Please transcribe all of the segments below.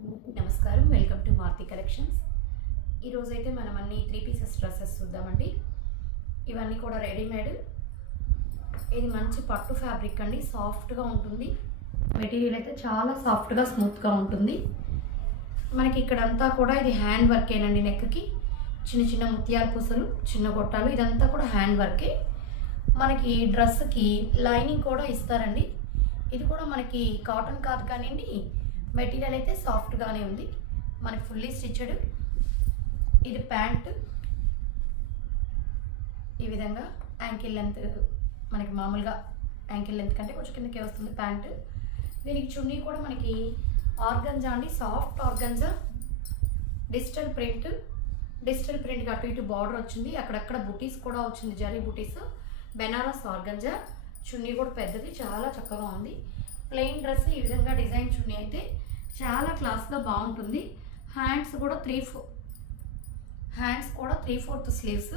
అందరికీ నమస్కారం. Welcome to Maruti collections. ఈరోజు అయితే మనం అన్ని 3 పీసెస్ డ్రెస్సెస్ చూద్దామండి. ఇవన్నీ కూడా రెడీమేడ్. ఇది మంచి పట్టు ఫ్యాబ్రిక్ అండి, సాఫ్ట్గా ఉంటుంది. మెటీరియల్ అయితే చాలా సాఫ్ట్గా స్మూత్గా ఉంటుంది. మనకి ఇక్కడంతా కూడా ఇది హ్యాండ్ వర్కేనండి. నెక్కి చిన్న చిన్న ముత్యాల పూసలు, చిన్న గొట్టాలు, ఇదంతా కూడా హ్యాండ్ వర్కే. మనకి డ్రెస్కి లైనింగ్ కూడా ఇస్తారండి. ఇది కూడా మనకి కాటన్ కాదు కానివ్వండి, మెటీరియల్ అయితే సాఫ్ట్గానే ఉంది. మనకి ఫుల్లీ స్టిచ్డ్. ఇది ప్యాంట్ ఈ విధంగా యాంకిల్ లెంత్, మనకి మామూలుగా యాంకిల్ లెంత్ కంటే కొంచెం కిందకే వస్తుంది ప్యాంట్. దీనికి చున్నీ కూడా మనకి ఆర్గంజా అండి, సాఫ్ట్ ఆర్గంజా. డిజిటల్ ప్రింట్కి అటు ఇటు బార్డర్ వచ్చింది, అక్కడక్కడ బుటీస్ కూడా వచ్చింది, జరీ బుటీస్. బెనారస్ ఆర్గంజా. చున్నీ కూడా పెద్దది, చాలా చక్కగా ఉంది. ప్లెయిన్ డ్రెస్ ఈ విధంగా డిజైన్ చున్నీ అయితే చాలా క్లాస్గా బాగుంటుంది. హ్యాండ్స్ కూడా 3/4 స్లీవ్స్.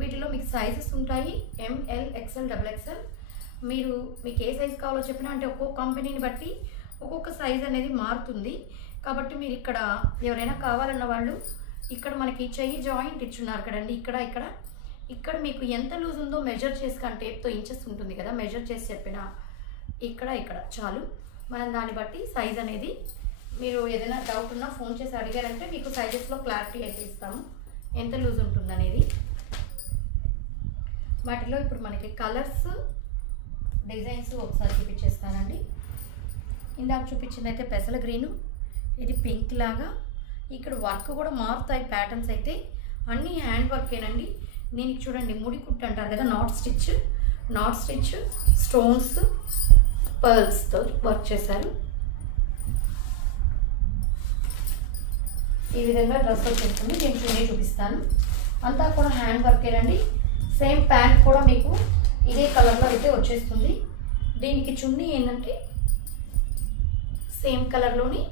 వీటిలో మీకు సైజెస్ ఉంటాయి, ML, XL, XXL. మీకు ఏ సైజ్ కావాలో చెప్పినా, అంటే ఒక్కొక్క కంపెనీని బట్టి ఒక్కొక్క సైజ్ అనేది మారుతుంది. కాబట్టి మీరు ఇక్కడ ఎవరైనా కావాలన్న వాళ్ళు ఇక్కడ మనకి చెయ్యి జాయింట్ ఇచ్చున్నారు కదండి, ఇక్కడ మీకు ఎంత లూజ్ ఉందో మెజర్ చేసి, కానీ టేప్తో ఇంచెస్ ఉంటుంది కదా, మెజర్ చేసి చెప్పిన ఇక్కడ చాలు. మనం దాన్ని బట్టి సైజ్ అనేది, మీరు ఏదైనా డౌట్ ఉన్నా ఫోన్ చేసి అడిగారంటే మీకు సైజెస్లో క్లారిటీ అయితే ఇస్తాము, ఎంత లూజ్ ఉంటుంది అనేది. వాటిలో ఇప్పుడు మనకి కలర్స్, డిజైన్స్ ఒకసారి చూపించేస్తానండి. ఇందాక చూపించింది అయితే పెసల గ్రీను, ఇది పింక్ లాగా. ఇక్కడ వర్క్ కూడా మారుతాయి, ప్యాటర్న్స్ అయితే అన్నీ హ్యాండ్ వర్కేనండి. దీనికి చూడండి ముడి కుట్టు అంటారు కదా, నాట్ స్టిచ్ స్టోన్స్, పర్ల్స్తో వర్క్ చేశారు. ఈ విధంగా డ్రెస్ వచ్చేస్తుంది. నేను చున్నీ చూపిస్తాను. అంతా కూడా హ్యాండ్ వర్కేనండి. సేమ్ ప్యాంట్ కూడా మీకు ఇదే కలర్లో అయితే వచ్చేస్తుంది. దీనికి చున్నీ ఏంటంటే సేమ్ కలర్లోని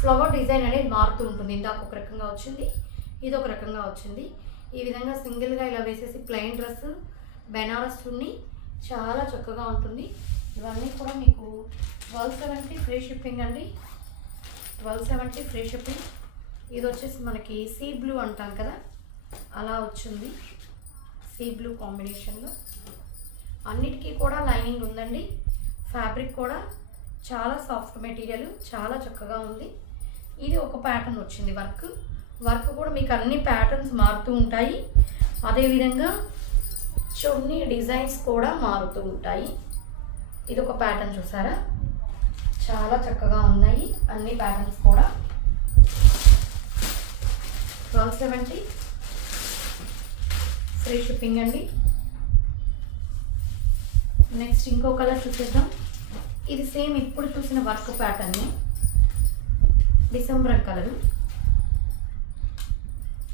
ఫ్లవర్ డిజైన్ అనేది మారుతూ ఉంటుంది. ఇందాక ఒక రకంగా వచ్చింది, ఇది ఒక రకంగా వచ్చింది. ఈ విధంగా సింగిల్గా ఇలా వేసేసి ప్లెయిన్ డ్రెస్, బెనారస్ చున్నీ చాలా చక్కగా ఉంటుంది. ఇవన్నీ కూడా మీకు 1270 ఫ్రీ షిప్పింగ్ అండి. 1270 ఫ్రీ షిప్పింగ్. ఇది వచ్చేసి మనకి సీ బ్లూ అంటాం కదా, అలా వచ్చింది. సీ బ్లూ కాంబినేషన్లో అన్నిటికీ కూడా లైనింగ్ ఉందండి. ఫ్యాబ్రిక్ కూడా చాలా సాఫ్ట్ మెటీరియల్, చాలా చక్కగా ఉంది. ఇది ఒక ప్యాటర్న్ వచ్చింది. వర్క్ కూడా మీకు అన్ని ప్యాటర్న్స్ మారుతూ ఉంటాయి. అదేవిధంగా చున్నీ డిజైన్స్ కూడా మారుతూ ఉంటాయి. ఇది ఒక ప్యాటర్న్ చూసారా, చాలా చక్కగా ఉన్నాయి అన్ని ప్యాటర్న్స్ కూడా. 1270 ఫ్రీ షిప్పింగ్ అండి. నెక్స్ట్ ఇంకో కలర్ చూసేద్దాం. ఇది సేమ్ ఇప్పుడు చూసిన వర్క్ ప్యాటర్న్, డిసెంబర్ కలరు.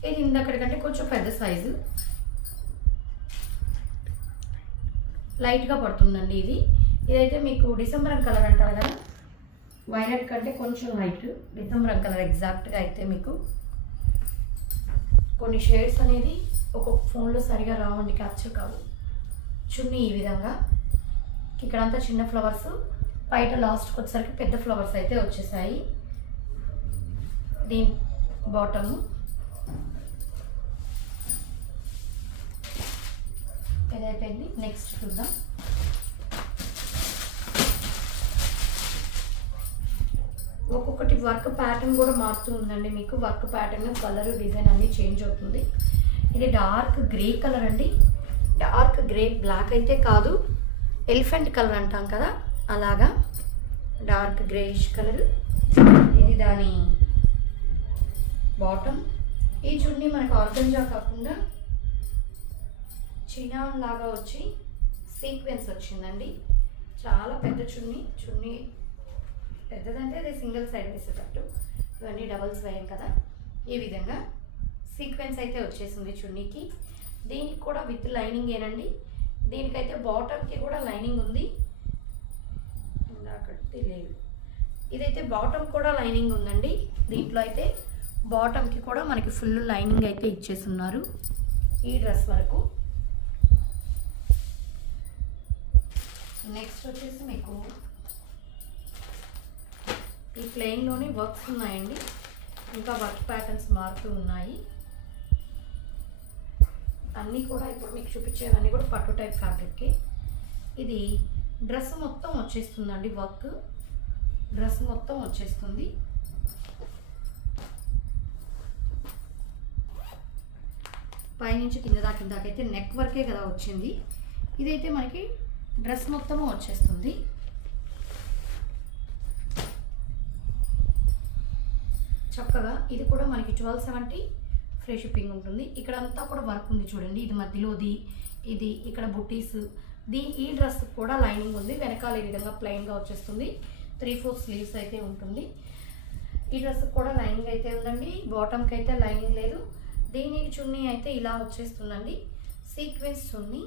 ఇది ఇందక్కడికంటే కొంచెం పెద్ద సైజు, లైట్గా పడుతుందండి. ఇదైతే మీకు డిసెంబర్ కలర్ అంటారు కదా, వైలెట్ కంటే కొంచెం లైట్ డిసెంబర్ కలర్. ఎగ్జాక్ట్గా అయితే మీకు కొన్ని షేడ్స్ అనేది ఒక్కొక్క ఫోన్లో సరిగా రావండి, క్యాప్చర్ కావు. చున్నీ ఈ విధంగా, ఇక్కడంతా చిన్న ఫ్లవర్స్, బయట లాస్ట్కి వచ్చేసరికి పెద్ద ఫ్లవర్స్ అయితే వచ్చేసాయి. దీని బాటము ఏదైపోయింది. నెక్స్ట్ చూద్దాం. ఒక్కొక్కటి వర్క్ ప్యాటర్న్ కూడా మారుతూ ఉందండి. మీకు వర్క్ ప్యాటర్న్, కలర్, డిజైన్ అన్నీ చేంజ్ అవుతుంది. ఇది డార్క్ గ్రే కలర్ అండి. డార్క్ గ్రే, బ్లాక్ అయితే కాదు, ఎలిఫెంట్ కలర్ అంటాం కదా, అలాగా డార్క్ గ్రేయిష్ కలర్. ఇది దాని బాటమ్. ఈ చున్నీ మనకు ఆర్గంజా కాకుండా చినాన్ లాగా వచ్చి సీక్వెన్స్ వచ్చిందండి. చాలా పెద్ద చున్నీ పెద్దదంటే అది సింగిల్ సైడ్ వేసేటట్టు, ఇవన్నీ డబల్స్ వేయం కదా. ఈ విధంగా సీక్వెన్స్ అయితే వచ్చేసింది చున్నీకి. దీనికి కూడా విత్ లైనింగ్ ఏనండి. దీనికైతే బాటమ్కి కూడా లైనింగ్ ఉంది, ఇందాకటి లేదు. ఇదైతే బాటమ్ కూడా లైనింగ్ ఉందండి. దీంట్లో అయితే బాటమ్కి కూడా మనకి ఫుల్ లైనింగ్ అయితే ఇచ్చేస్తున్నారు ఈ డ్రెస్ వరకు. నెక్స్ట్ వచ్చేసి మీకు ఈ ప్లెయిన్లోనే వర్క్స్ ఉన్నాయండి, ఇంకా వర్క్ ప్యాటర్న్స్ మారుతూ ఉన్నాయి. అన్నీ కూడా ఇప్పుడు మీకు చూపించేవన్నీ కూడా పట్టు టైప్ ఫ్యాబ్రిక్కి. ఇది డ్రెస్ మొత్తం వచ్చేస్తుందండి, వర్క్ డ్రెస్ మొత్తం వచ్చేస్తుంది. పైనుంచి కింద దాకైతే నెక్ వర్కే కదా వచ్చింది. ఇదైతే మనకి డ్రెస్ మొత్తము వచ్చేస్తుంది. చక్కగా ఇది కూడా మనకి 1270 ఫ్రీ షిప్పింగ్ ఉంటుంది. ఇక్కడ అంతా కూడా వర్క్ ఉంది చూడండి, ఇది మధ్యలోది, ఇది ఇక్కడ బుటీస్. ఈ డ్రెస్ కూడా లైనింగ్ ఉంది, వెనకాల ఈ విధంగా ప్లెయిన్గా వచ్చేస్తుంది. 3/4 స్లీవ్స్ అయితే ఉంటుంది. ఈ డ్రెస్ కూడా లైనింగ్ అయితే ఉందండి, బాటమ్కి అయితే లైనింగ్ లేదు. దీనికి చున్నీ అయితే ఇలా వచ్చేస్తుందండి, సీక్వెన్స్ చున్నీ,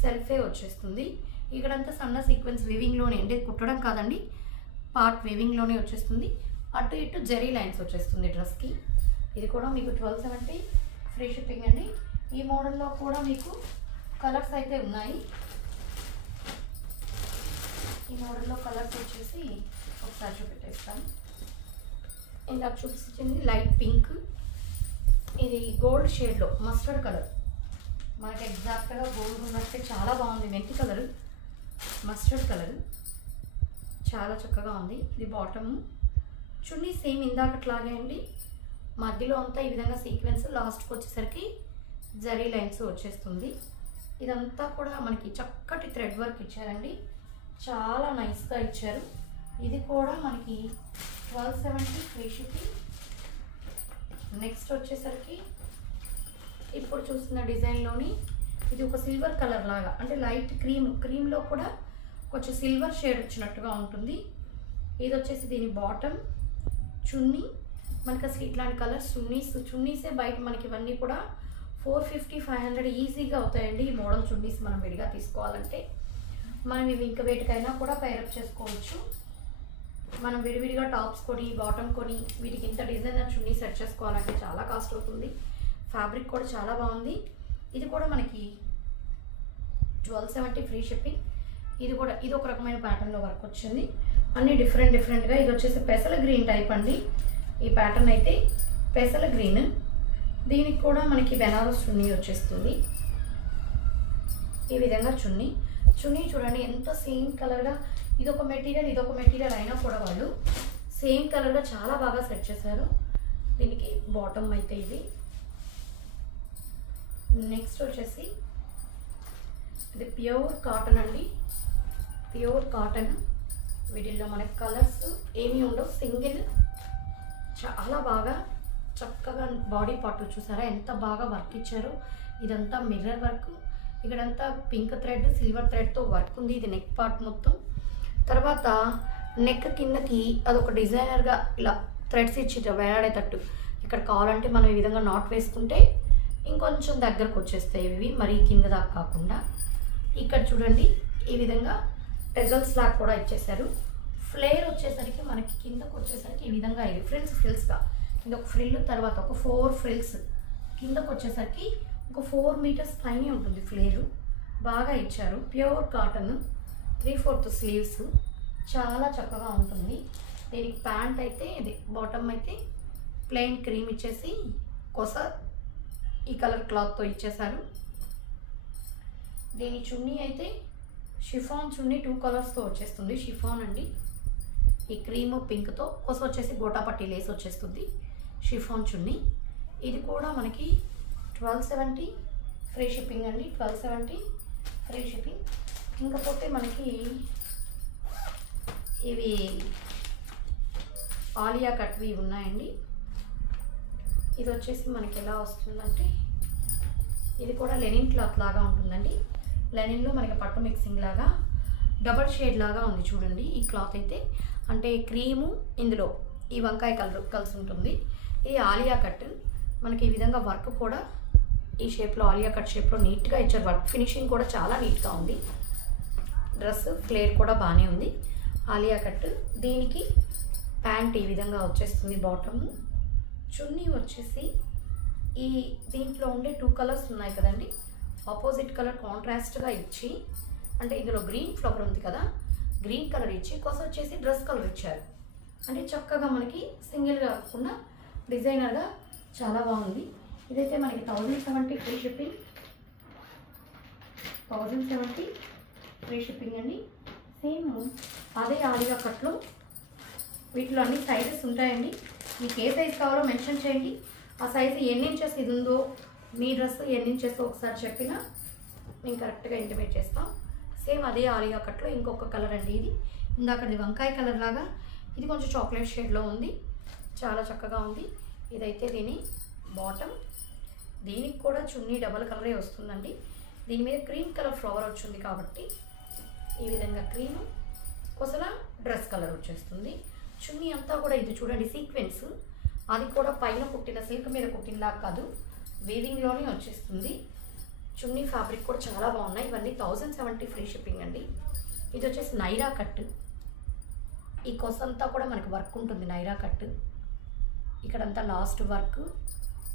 సెల్ఫే వచ్చేస్తుంది. ఇక్కడంతా సన్న సీక్వెన్స్ వీవింగ్లోనే, అంటే కుట్టడం కాదండి, పార్ట్ వీవింగ్లోనే వచ్చేస్తుంది. అటు ఇటు జరీ లైన్స్ వచ్చేస్తుంది డ్రెస్కి. ఇది కూడా మీకు 1270 ఫ్రీ షిప్పింగ్ అండి. ఈ మోడల్లో కూడా మీకు కలర్స్ అయితే ఉన్నాయి. ఈ మోడల్లో కలర్స్ వచ్చేసి ఒకసారి చూపెట్టేస్తాను. ఇందాక చూపించింది లైట్ పింక్, ఇది గోల్డ్ షేడ్లో మస్టర్డ్ కలర్, మనకి ఎగ్జాక్ట్గా గోల్డ్ ఉన్నట్టే చాలా బాగుంది. మెంతి కలరు, మస్టర్డ్ కలరు, చాలా చక్కగా ఉంది. ఇది బాటము. చున్నీ సేమ్ ఇందాకట్లాగే అండి, మధ్యలో అంతా ఈ విధంగా సీక్వెన్స్, లాస్ట్కి వచ్చేసరికి జరీ లైన్స్ వచ్చేస్తుంది. ఇదంతా కూడా మనకి చక్కటి థ్రెడ్ వర్క్ ఇచ్చారండి, చాలా నైస్గా ఇచ్చారు. ఇది కూడా మనకి 1270 ఫ్రీ షిప్పింగ్. నెక్స్ట్ వచ్చేసరికి ఇప్పుడు చూస్తున్న డిజైన్లోని ఇది ఒక సిల్వర్ కలర్ లాగా, అంటే లైట్ క్రీమ్లో కూడా కొంచెం సిల్వర్ షేడ్ వచ్చినట్టుగా ఉంటుంది. ఇది వచ్చేసి దీని బాటమ్, చున్నీ. మనకి అసలు ఇట్లాంటి కలర్స్ చున్నీసే బయట మనకి ఇవన్నీ కూడా 450-500 ఈజీగా అవుతాయండి. ఈ మోడల్ చున్నీస్ మనం విడిగా తీసుకోవాలంటే మనం ఇవి ఇంకా వేటికైనా కూడా పైరప్ చేసుకోవచ్చు. మనం విడివిడిగా టాప్స్ కొని, బాటమ్ కొని, వీటికి ఇంత డిజైనర్ చున్నీ సెట్ చేసుకోవాలంటే చాలా కాస్ట్ అవుతుంది. ఫ్యాబ్రిక్ కూడా చాలా బాగుంది. ఇది కూడా మనకి 1270 ఫ్రీ షిప్పింగ్. ఇది ఒక రకమైన ప్యాటర్న్లో వర్క్ వచ్చింది, అన్నీ డిఫరెంట్గా. ఇది వచ్చేసి పెసల గ్రీన్ టైప్ అండి. ఈ ప్యాటర్న్ అయితే పెసల గ్రీన్. దీనికి కూడా మనకి బెనారస్ చున్నీ వచ్చేస్తుంది. ఈ విధంగా చున్నీ చూడండి ఎంత సేమ్ కలర్గా, ఇదొక మెటీరియల్ అయినా కూడా వాళ్ళు సేమ్ కలర్గా చాలా బాగా సెట్ చేశారు. దీనికి బాటమ్ అయితే ఇది. నెక్స్ట్ వచ్చేసి ఇది ప్యూర్ కాటన్ అండి, ప్యూర్ కాటన్. వీటిల్లో మనకి కలర్స్ ఏమీ ఉండవు, సింగిల్. చాలా బాగా చక్కగా బాడీ పార్ట్ చూసారా ఎంత బాగా వర్క్ ఇచ్చారు. ఇదంతా మిర్రర్ వర్క్, ఇక్కడంతా పింక్ థ్రెడ్, సిల్వర్ థ్రెడ్తో వర్క్ ఉంది. ఇది నెక్ పార్ట్ మొత్తం. తర్వాత నెక్ కిందకి అదొక డిజైనర్గా ఇలా థ్రెడ్స్ ఇచ్చి వేలాడేటట్టు, ఇక్కడ కావాలంటే మనం ఈ విధంగా నాట్ వేసుకుంటే ఇంకొంచెం దగ్గరకు వచ్చేస్తాయి ఇవి, మరీ కింద దాకా కాకుండా. ఇక్కడ చూడండి ఈ విధంగా టెజల్స్ లాగా కూడా ఇచ్చేసారు. ఫ్లేర్ వచ్చేసరికి మనకి కిందకు వచ్చేసరికి ఈ విధంగా ఫ్రిల్స్గా కింద ఒక ఫ్రిల్, తర్వాత ఒక 4 ఫ్రిల్స్ కిందకు వచ్చేసరికి ఒక 4 మీటర్స్ పైనే ఉంటుంది ఫ్లేరు. బాగా ఇచ్చారు. ప్యూర్ కాటన్, 3/4 స్లీవ్స్, చాలా చక్కగా ఉంటుంది. దీనికి ప్యాంట్ అయితే ఇది, బాటమ్ అయితే ప్లెయిన్ క్రీమ్ ఇచ్చేసి కొస ఈ కలర్ క్లాత్తో ఇచ్చేసారు. దీని చున్నీ అయితే షిఫాన్ చున్నీ 2 కలర్స్తో వచ్చేస్తుంది. షిఫాన్ అండి, ఈ క్రీము పింక్తో, కొస వచ్చేసి గోటాపట్టి లేస్ వచ్చేస్తుంది. షిఫాన్ చున్నీ. ఇది కూడా మనకి 1270 ఫ్రీ షిప్పింగ్ అండి, 1270 ఫ్రీ షిప్పింగ్. ఇంకపోతే మనకి ఇవి ఆలియా కట్వి ఉన్నాయండి. ఇది వచ్చేసి మనకి ఎలా వస్తుందంటే, ఇది కూడా లెనిన్ క్లాత్ లాగా ఉంటుందండి. లెనిన్లో మనకి పట్టు మిక్సింగ్ లాగా డబల్ షేడ్ లాగా ఉంది చూడండి. ఈ క్లాత్ అయితే అంటే క్రీము, ఇందులో ఈ వంకాయ కలర్ కలిసి ఉంటుంది. ఇది ఆలియా కట్. మనకి ఈ విధంగా వర్క్ కూడా ఈ షేప్లో, ఆలియా కట్ షేప్లో నీట్గా ఇచ్చారు. వర్క్ ఫినిషింగ్ కూడా చాలా నీట్గా ఉంది. డ్రెస్ ఫ్లేర్ కూడా బాగానే ఉంది. ఆలియా కట్. దీనికి ప్యాంట్ ఈ విధంగా వచ్చేస్తుంది. బాటము, చున్నీ వచ్చేసి ఈ దీంట్లో ఉండే 2 కలర్స్ ఉన్నాయి కదండి, ఆపోజిట్ కలర్ కాంట్రాస్ట్గా ఇచ్చి, అంటే ఇందులో గ్రీన్ ఫ్లవర్ ఉంది కదా, గ్రీన్ కలర్ ఇచ్చి కొస వచ్చేసి డ్రెస్ కలర్ ఇచ్చారు. అంటే చక్కగా మనకి సింగిల్గా కాకుండా డిజైనర్గా చాలా బాగుంది. ఇదైతే మనకి 1070 ఫ్రీ షిప్పింగ్. 1070 ఫ్రీ షిప్పింగ్ అండి. సేమ్ అదే ఆలియా కట్లో వీటిలో అన్ని సైజెస్ ఉంటాయండి. మీకు ఏ సైజ్ కావాలో మెన్షన్ చేయండి. ఆ సైజు ఎన్ని ఇంచెస్ ఇది ఉందో, మీ డ్రెస్ ఎన్ని ఇంచెస్ ఒకసారి చెప్పినా మేము కరెక్ట్గా ఇంటిమేట్ చేస్తాం. సేమ్ అదే ఆలియా కట్లో ఇంకొక కలర్ అండి. ఇది ఇందాకది వంకాయ కలర్ లాగా, ఇది కొంచెం చాక్లెట్ షేడ్లో ఉంది. చాలా చక్కగా ఉంది. ఇదైతే దీని బాటమ్. దీనికి కూడా చున్నీ డబల్ కలరే వస్తుందండి. దీని మీద క్రీమ్ కలర్ ఫ్లవర్ వచ్చింది కాబట్టి ఈ విధంగా క్రీమ్ కొసల డ్రెస్ కలర్ వచ్చేస్తుంది. చున్నీ అంతా కూడా ఇది చూడండి సీక్వెన్స్, అది కూడా పైన కుట్టిన సిల్క్ మీద కుట్టినలా కాదు, వీవింగ్లోనే వచ్చేస్తుంది. చున్నీ ఫ్యాబ్రిక్ కూడా చాలా బాగున్నాయి. ఇవన్నీ 1070 ఫ్రీ షిప్పింగ్ అండి. ఇది వచ్చేసి నైరా కట్. ఈ కొస అంతా కూడా మనకి వర్క్ ఉంటుంది. నైరా కట్ ఇక్కడంతా లాస్ట్ వర్క్,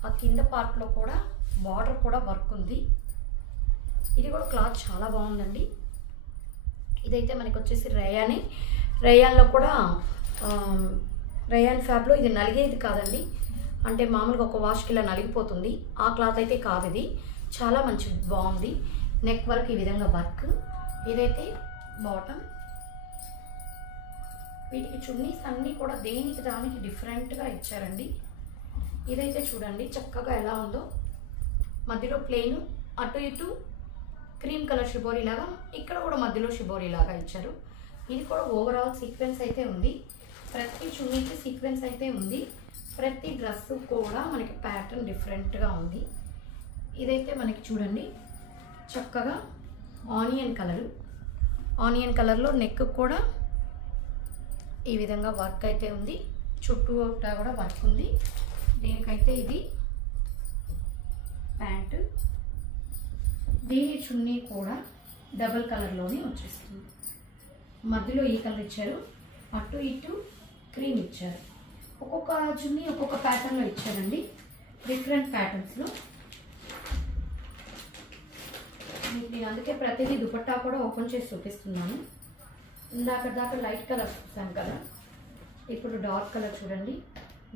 ఆ కింద పార్ట్లో కూడా బార్డర్ కూడా వర్క్ ఉంది. ఇది కూడా క్లాత్ చాలా బాగుందండి. ఇదైతే మనకి వచ్చేసి రేయాన్లో కూడా రేయాన్ ఫ్యాబ్లో ఇది నలిగేది కాదండి. అంటే మామూలుగా ఒక వాష్కి ఇలా నలిగిపోతుంది. ఆ క్లాత్ అయితే కాదు. ఇది చాలా మంచి బాగుంది. నెక్ వర్క్ ఈ విధంగా వర్క్. ఇదైతే బాటమ్. వీటికి చున్నీస్ అన్నీ కూడా దేనికి దానికి డిఫరెంట్గా ఇచ్చారండి. ఇదైతే చూడండి చక్కగా ఎలా ఉందో, మధ్యలో ప్లెయిన్, అటు ఇటు క్రీమ్ కలర్ షిబోరీ లాగా, ఇక్కడ కూడా మధ్యలో షిబోరీ లాగా ఇచ్చారు. ఇది కూడా ఓవరాల్ సీక్వెన్స్ అయితే ఉంది. ప్రతి చున్నీకి సీక్వెన్స్ అయితే ఉంది. ప్రతి డ్రెస్ కూడా మనకి ప్యాటర్న్ డిఫరెంట్గా ఉంది. ఇదైతే మనకి చూడండి చక్కగా ఆనియన్ కలర్లో నెక్ కూడా ఈ విధంగా వర్క్ అయితే ఉంది. చుట్టూ కూడా వర్క్ ఉంది. దీనికైతే ఇది ప్యాంటు. దీని చున్నీ కూడా డబల్ కలర్లోనే వచ్చేస్తుంది. మధ్యలో ఈ కలర్ ఇచ్చారు, అటు ఇటు క్రీమ్ ఇచ్చారు. ఒక్కొక్క చున్నీ ఒక్కొక్క ప్యాటర్న్లో ఇచ్చారండి, డిఫరెంట్ ప్యాటర్న్స్లో. నేను అందుకే ప్రతిదీ దుపట్టా కూడా ఓపెన్ చేసి చూపిస్తున్నాను. దాకా లైట్ కలర్ చూసాను కదా, ఇప్పుడు డార్క్ కలర్ చూడండి,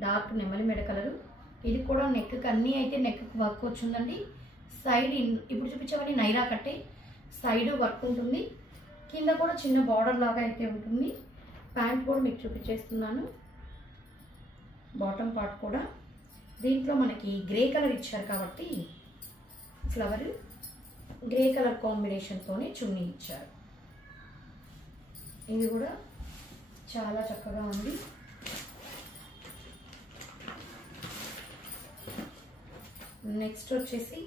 డార్క్ నెమలి మెడ కలరు. ఇది కూడా నెక్కి అన్నీ అయితే నెక్కి వర్క్ వచ్చిందండి. సైడ్ ఇప్పుడు చూపించేవన్నీ నైరా కట్టే, సైడ్ వర్క్ ఉంటుంది. కింద కూడా చిన్న బార్డర్ లాగా అయితే ఉంటుంది. ప్యాంట్ కూడా మీకు చూపించేస్తున్నాను. బాటమ్ పార్ట్ కూడా దీంట్లో మనకి గ్రే కలర్ ఇచ్చారు కాబట్టి ఫ్లవర్ గ్రే కలర్ కాంబినేషన్తోనే చున్నీ ఇచ్చారు. ఇది కూడా చాలా చక్కగా ఉంది. నెక్స్ట్ వచ్చేసి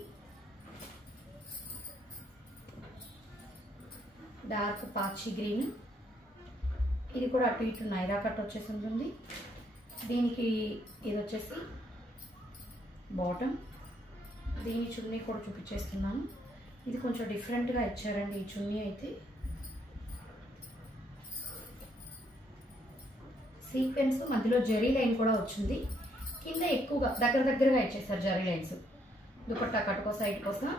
డార్క్ పాచి గ్రీన్. ఇది కూడా అటు ఇటు నైరా కట్ వచ్చేసి ఉంటుంది. దీనికి ఇది వచ్చేసి బాటమ్. దీని చున్నీ కూడా చూపించేస్తున్నాను. ఇది కొంచెం డిఫరెంట్గా ఇచ్చారండి ఈ చున్నీ అయితే. సీక్వెన్స్ మధ్యలో జరీ లైన్ కూడా వచ్చింది. కింద ఎక్కువగా దగ్గరగా ఇచ్చేసారు జరీ లైన్స్. దుపట్టా కట్టుకో సైడ్ కోసం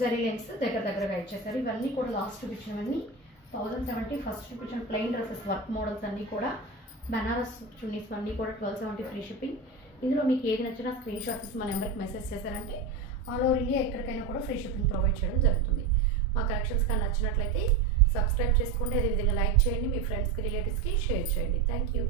జరీ లైన్స్ దగ్గరగా ఇచ్చేసారు. ఇవన్నీ కూడా లాస్ట్ చూపించినవన్నీ 1070. ఫస్ట్ చూపించిన ప్లెయిన్ డ్రెస్సెస్ వర్క్ మోడల్స్ అన్నీ కూడా బనారస్ చున్నీస్ అన్నీ కూడా 1270 ఫ్రీ షిప్పింగ్. ఇందులో మీకు ఏది నచ్చినా స్క్రీన్ షాట్స్ మా నెంబర్కి మెసేజ్ చేశారంటే ఆల్ ఓవర్ ఇండియా ఎక్కడికైనా కూడా ఫ్రీ షిప్పింగ్ ప్రొవైడ్ చేయడం జరుగుతుంది. మా కలెక్షన్స్ కానీ నచ్చినట్లయితే సబ్స్క్రైబ్ చేసుకోండి. అదేవిధంగా లైక్ చేయండి, మీ ఫ్రెండ్స్కి రిలేటివ్స్కి షేర్ చేయండి. Thank you.